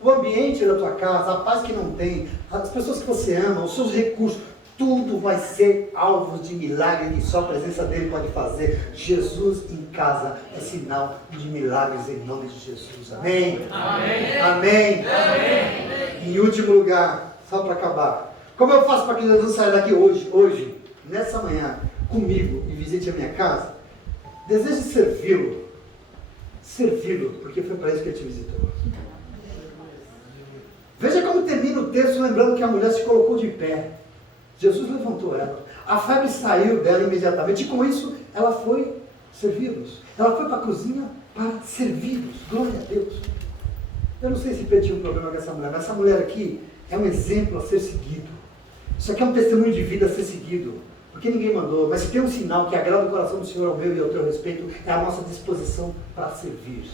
o ambiente da tua casa, a paz que não tem, as pessoas que você ama, os seus recursos, tudo vai ser alvo de milagre que só a presença dele pode fazer. Jesus em casa é sinal de milagres em nome de Jesus. Amém? Amém. Amém. Amém. Em último lugar, só para acabar. Como eu faço para que Jesus saia daqui hoje, nessa manhã, comigo e visite a minha casa? Desejo servi-lo, porque foi para isso que ele te visitou. Veja como termina o texto, lembrando que a mulher se colocou de pé. Jesus levantou ela. A febre saiu dela imediatamente. E com isso, ela foi servi-los. Ela foi para a cozinha para servi-los. Glória a Deus. Eu não sei se tinha um problema com essa mulher, mas essa mulher aqui é um exemplo a ser seguido. Isso aqui é um testemunho de vida a ser seguido. Porque ninguém mandou. Mas se tem um sinal que agrada o coração do Senhor ao meu e ao teu respeito, é a nossa disposição para servir.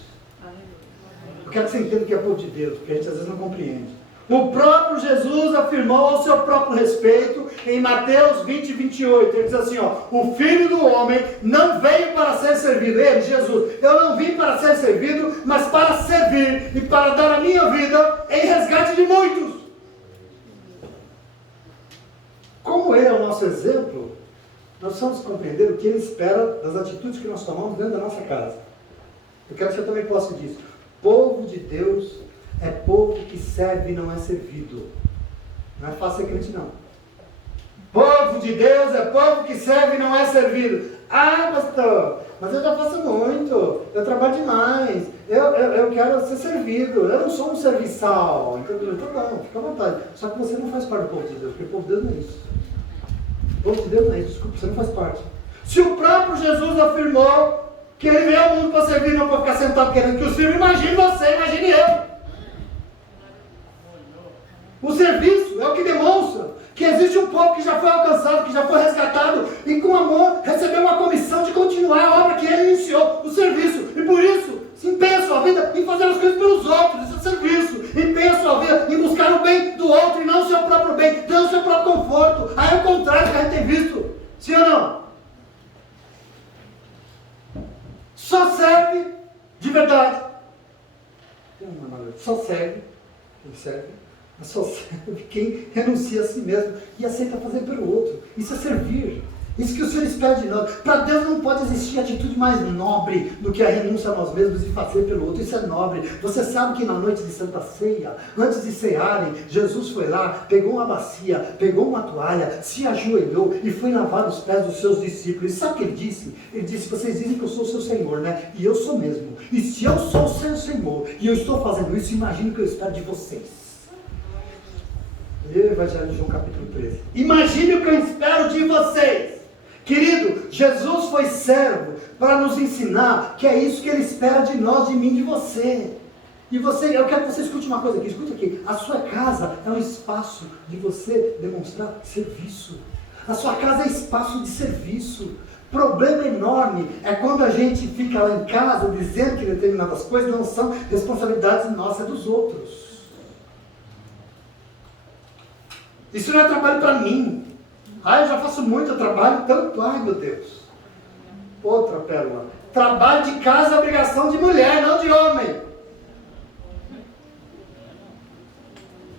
Eu quero que você entenda que é povo de Deus, porque a gente às vezes não compreende. O próprio Jesus afirmou ao seu próprio respeito em Mateus 20, 28. Ele diz assim, o Filho do Homem não veio para ser servido. Ele, Jesus, eu não vim para ser servido, mas para servir e para dar a minha vida em resgate de muitos. Como ele é o nosso exemplo, nós precisamos compreender o que ele espera das atitudes que nós tomamos dentro da nossa casa. Eu quero que você também possa dizer: povo de Deus é povo que serve e não é servido. Não é fácil ser crente, não. Povo de Deus é povo que serve e não é servido. Ah, pastor, mas eu já faço muito, eu trabalho demais, eu quero ser servido, eu não sou um serviçal. Então bom, fica à vontade. Só que você não faz parte do povo de Deus, porque o povo de Deus não é isso. O povo de Deus não é isso, desculpa, você não faz parte. Se o próprio Jesus afirmou que ele veio ao mundo para servir, não para ficar sentado querendo que o sirva, imagine você, imagine eu. O serviço é o que demonstra que existe um povo que já foi alcançado, que já foi resgatado e com amor recebeu uma comissão de continuar a obra que ele iniciou, o serviço. E por isso, se empenha a sua vida em fazer as coisas pelos outros, isso é serviço. Empenha a sua vida em buscar o bem do outro e não o seu próprio bem, não o seu próprio conforto. Aí é o contrário que a gente tem visto. Sim ou não? Só serve de verdade. Só serve. Mas só serve quem renuncia a si mesmo e aceita fazer pelo outro. Isso é servir. Isso que o Senhor espera de nós. Para Deus não pode existir atitude mais nobre do que a renúncia a nós mesmos e fazer pelo outro. Isso é nobre. Você sabe que na noite de Santa Ceia, antes de cearem, Jesus foi lá, pegou uma bacia, pegou uma toalha, se ajoelhou e foi lavar os pés dos seus discípulos. E sabe o que ele disse? Ele disse: vocês dizem que eu sou o seu Senhor, né? E eu sou mesmo. E se eu sou o seu Senhor e eu estou fazendo isso, imagine o que eu espero de vocês. Leia o Evangelho de João capítulo 13. Imagine o que eu espero de vocês. Querido, Jesus foi servo para nos ensinar que é isso que ele espera de nós, de mim, de você. E você, eu quero que você escute uma coisa aqui, escute aqui. A sua casa é um espaço de você demonstrar serviço. A sua casa é espaço de serviço. Problema enorme é quando a gente fica lá em casa dizendo que determinadas coisas não são responsabilidades nossas, é dos outros. Isso não é trabalho para mim. Eu já faço muito trabalho, tanto. Ai, meu Deus. Outra pérola. Trabalho de casa é obrigação de mulher, não de homem.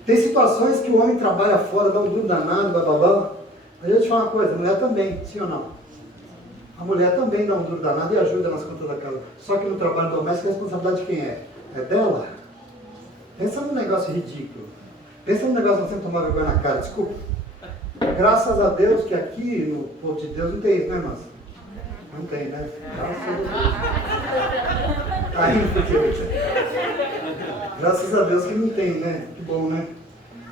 Tem situações que o homem trabalha fora, dá um duro danado, bababá. Mas eu te falo uma coisa, a mulher também, sim ou não? A mulher também dá um duro danado e ajuda nas contas da casa. Só que no trabalho doméstico a responsabilidade de quem é? É dela. Pensa num negócio ridículo. Pensa num negócio que você tomar vergonha na cara, desculpa. Graças a Deus que aqui no povo de Deus não tem isso, né, irmãs? Não tem, né? Graças a Deus que não tem, né? Que bom, né?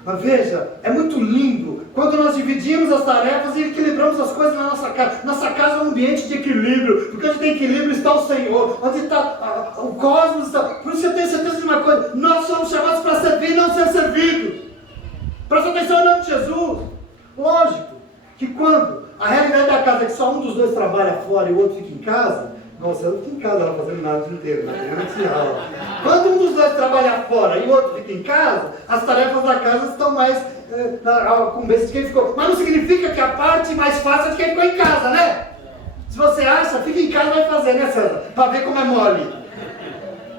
Mas veja, é muito lindo quando nós dividimos as tarefas e equilibramos as coisas na nossa casa. Nossa casa é um ambiente de equilíbrio, porque onde tem equilíbrio está o Senhor, onde está o cosmos. Por isso eu tenho certeza de uma coisa: nós somos chamados para servir e não ser servidos. Presta atenção em nome de Jesus. Lógico que quando a realidade da casa é que só um dos dois trabalha fora e o outro fica em casa, não, você não fica em casa, ela fazendo nada o dia inteiro, né? Quando um dos dois trabalha fora e o outro fica em casa, as tarefas da casa estão mais com base de quem ficou. Mas não significa que a parte mais fácil é de quem ficou em casa, né? Se você acha, fica em casa e vai fazer, né, César? Para ver como é mole.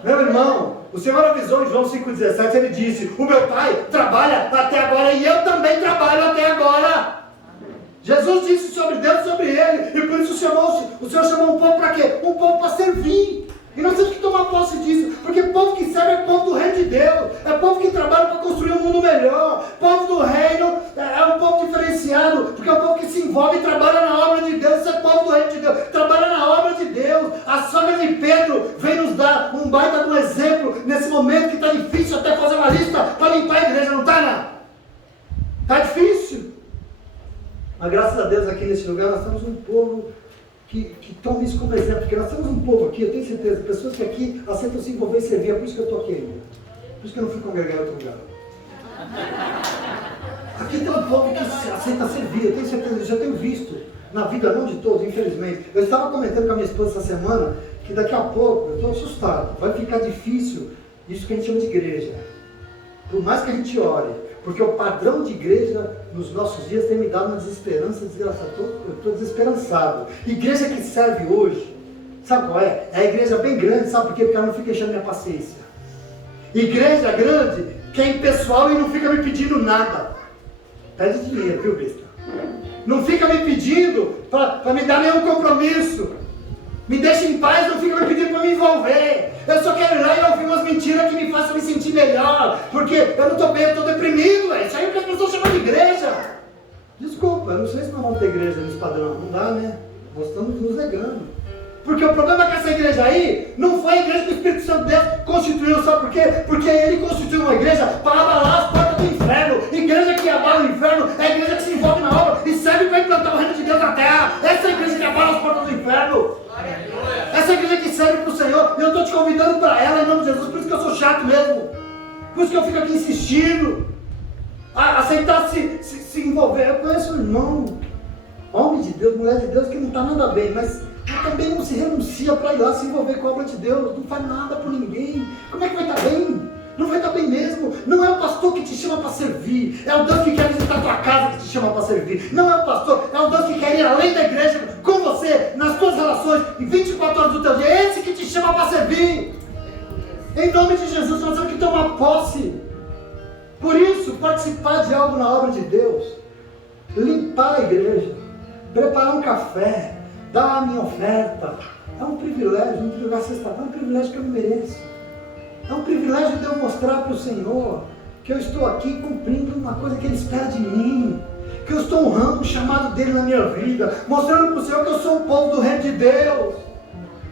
Meu irmão, O Senhor avisou em João 5,17, Ele disse, o meu Pai trabalha até agora e eu também trabalho até agora. Jesus disse sobre Deus, sobre Ele, e por isso o Senhor chamou um povo para quê? Um povo para servir. E nós temos que tomar posse disso, porque o povo que serve é povo do reino de Deus, é povo que trabalha para construir um mundo melhor. Povo do reino é um povo diferenciado, porque é um povo que se envolve e trabalha na obra de Deus. Isso é povo do reino de Deus, trabalha na obra de Deus. A sogra de Pedro vem nos dar um baita de um exemplo nesse momento que está difícil até fazer uma lista para limpar a igreja, não está, não? Está difícil. Mas graças a Deus aqui nesse lugar nós temos um povo que toma isso como exemplo, porque nós temos um povo aqui, eu tenho certeza, pessoas que aqui aceitam se envolver e servir, é por isso que eu estou aqui ainda. Por isso que eu não fui congregar em outro lugar. Aqui tem um povo que aceita servir, eu tenho certeza, eu já tenho visto na vida, não de todos, infelizmente. Eu estava comentando com a minha esposa essa semana que daqui a pouco, eu estou assustado, vai ficar difícil isso que a gente chama de igreja. Por mais que a gente ore, porque o padrão de igreja nos nossos dias tem me dado uma desesperança desgraçada. Eu estou desesperançado. Igreja que serve hoje, sabe qual é? É a igreja bem grande, sabe por quê? Porque ela não fica enchendo minha paciência. Igreja grande, que é impessoal e não fica me pedindo nada. Pede dinheiro, viu, besta? Não fica me pedindo para me dar nenhum compromisso. Me deixa em paz, não fica me pedindo para me envolver. Eu só quero ir lá e ouvir umas mentiras que me façam me sentir melhor. Porque eu não estou bem, eu estou deprimido. Isso aí é o que as pessoas chamam de igreja. Desculpa, eu não sei se nós vamos ter igreja nesse padrão. Não dá, né? Nós estamos nos negando. Porque o problema é que essa igreja aí não foi a igreja que o Espírito Santo de Deus constituiu. Sabe por quê? Porque ele constituiu uma igreja para abalar as portas do inferno. Igreja que abala o inferno é a igreja que se envolve na obra e serve para implantar o reino de Deus na terra. Essa é a igreja que abala as portas do inferno. Essa igreja que serve para o Senhor, e eu estou te convidando para ela em nome de Jesus, por isso que eu sou chato mesmo, por isso que eu fico aqui insistindo, a aceitar se envolver. Eu conheço um irmão, homem de Deus, mulher de Deus, que não está nada bem, mas também não se renuncia para ir lá se envolver com a obra de Deus, não faz nada por ninguém. Como é que vai estar bem? Não vai estar bem mesmo. Não é o pastor que te chama para servir, é o Deus que quer visitar a tua casa que te chama para servir. Não é o pastor, é o Deus que quer ir além da igreja com você, nas tuas relações, em 24 horas do teu dia. É esse que te chama para servir. Em nome de Jesus, nós temos que tomar posse. Por isso, participar de algo na obra de Deus, limpar a igreja, preparar um café, dar a minha oferta, é um privilégio, um privilégio que eu não mereço. É um privilégio de eu mostrar para o Senhor que eu estou aqui cumprindo uma coisa que Ele espera de mim, que eu estou honrando o chamado dEle na minha vida, mostrando para o Senhor que eu sou um povo do reino de Deus,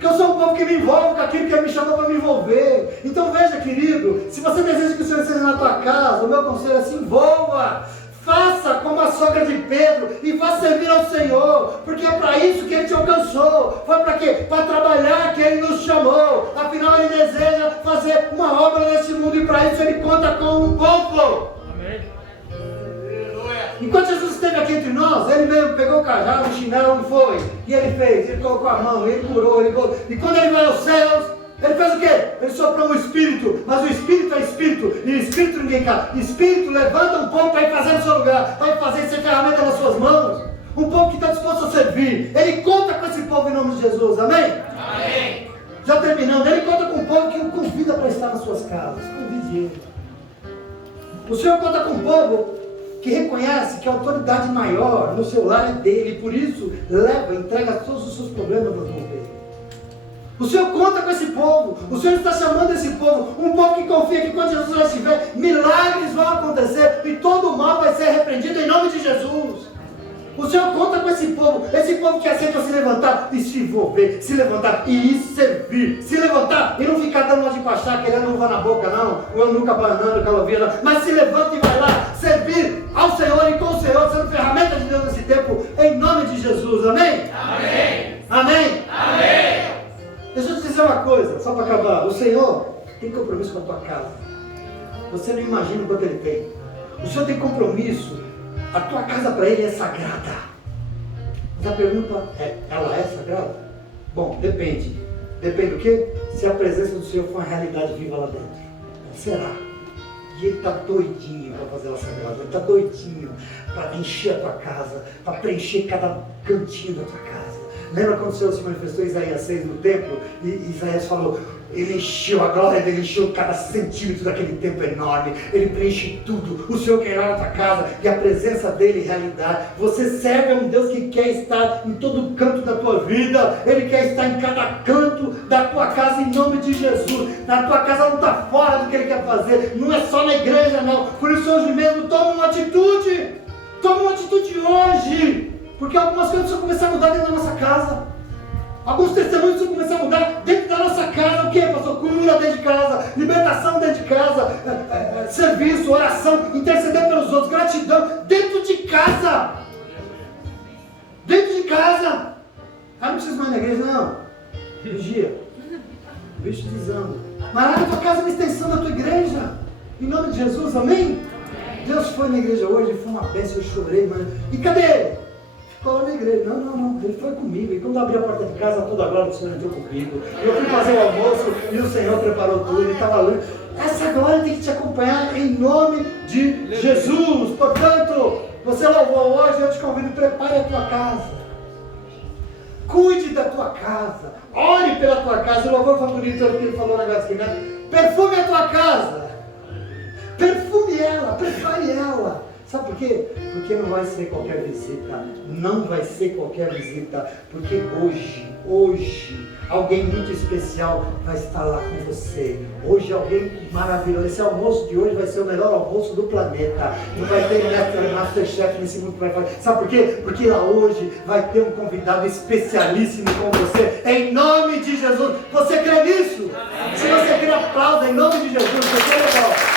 que eu sou um povo que me envolve com aquilo que Ele me chamou para me envolver. Então veja, querido, se você deseja que o Senhor esteja na tua casa, o meu conselho é se envolva. Faça como a sogra de Pedro e vá servir ao Senhor, porque é para isso que Ele te alcançou. Foi para quê? Para trabalhar que Ele nos chamou. Afinal, Ele deseja fazer uma obra nesse mundo e para isso Ele conta com um povo. Amém. Enquanto Jesus esteve aqui entre nós, Ele mesmo pegou o cajado, o chinelo e foi. E Ele fez, Ele colocou a mão, Ele curou, Ele colocou. E quando Ele vai aos céus, Ele fez o quê? Ele soprou um Espírito, mas o Espírito é Espírito, e o Espírito ninguém cai. Espírito levanta um povo para ir fazer no seu lugar, para ir fazer ser ferramenta nas suas mãos. Um povo que está disposto a servir. Ele conta com esse povo em nome de Jesus, amém? Amém. Já terminando, Ele conta com um povo que o convida para estar nas suas casas. Convide Ele. O Senhor conta com um povo que reconhece que a autoridade maior no seu lar é dele, e por isso entrega todos os seus problemas nas mãos dele. O Senhor conta com esse povo, o Senhor está chamando esse povo, um povo que confia que quando Jesus lá estiver, milagres vão acontecer e todo o mal vai ser repreendido em nome de Jesus. O Senhor conta com esse povo que aceita se levantar e se envolver, se levantar e ir servir, se levantar e não ficar dando uma de pachá, querendo uva na boca não, ou nunca banando, calovia, mas se levanta e vai lá servir ao Senhor e com o Senhor, sendo ferramenta de Deus nesse tempo, em nome de Jesus, amém? Amém. Amém? Amém. Deixa eu te dizer uma coisa, só para acabar. O Senhor tem compromisso com a tua casa. Você não imagina o quanto Ele tem. O Senhor tem compromisso. A tua casa para Ele é sagrada. Mas a pergunta é, ela é sagrada? Bom, depende. Depende do quê? Se a presença do Senhor for uma realidade viva lá dentro. Será? E Ele está doidinho para fazer ela sagrada. Ele está doidinho para encher a tua casa, para preencher cada cantinho da tua casa. Lembra quando o Senhor se manifestou em Isaías 6 no templo? E Isaías falou, Ele encheu, a glória dele encheu cada centímetro daquele tempo enorme. Ele preenche tudo. O Senhor quer ir lá na tua casa e a presença dele é realidade. Você serve a um Deus que quer estar em todo canto da tua vida. Ele quer estar em cada canto da tua casa em nome de Jesus. Na tua casa não está fora do que ele quer fazer. Não é só na igreja não. Por isso hoje mesmo toma uma atitude. Toma uma atitude hoje. Porque algumas coisas precisam começar a mudar dentro da nossa casa. Alguns testemunhos precisam começar a mudar dentro da nossa casa. O que, pastor? Cura dentro de casa, libertação dentro de casa, serviço, oração, interceder pelos outros, gratidão, dentro de casa. Dentro de casa. Ah, não precisa mais na igreja, não. Vigia. O bicho desanda. Mas a tua casa é uma extensão da tua igreja. Em nome de Jesus, amém? Deus foi na igreja hoje, foi uma bênção, eu chorei, mas... E cadê ele? Ficou lá na igreja. Não, ele foi comigo. E quando eu abri a porta de casa, toda a glória do Senhor entrou comigo. Eu fui fazer o almoço e o Senhor preparou tudo e estava lá. Essa glória tem que te acompanhar em nome de Jesus. Portanto, você louvou hoje, eu te convido, prepare a tua casa. Cuide da tua casa. Ore pela tua casa. O louvor favorito é o que ele falou na Gatsby. Perfume a tua casa. Perfume ela, prepare ela. Sabe por quê? Porque não vai ser qualquer visita. Não vai ser qualquer visita. Porque hoje, alguém muito especial vai estar lá com você. Hoje alguém maravilhoso. Esse almoço de hoje vai ser o melhor almoço do planeta. Não vai ter Masterchef nesse mundo que vai fazer. Sabe por quê? Porque lá hoje vai ter um convidado especialíssimo com você. Em nome de Jesus. Você crê nisso? Se você crê, aplauda em nome de Jesus. Você crê, legal.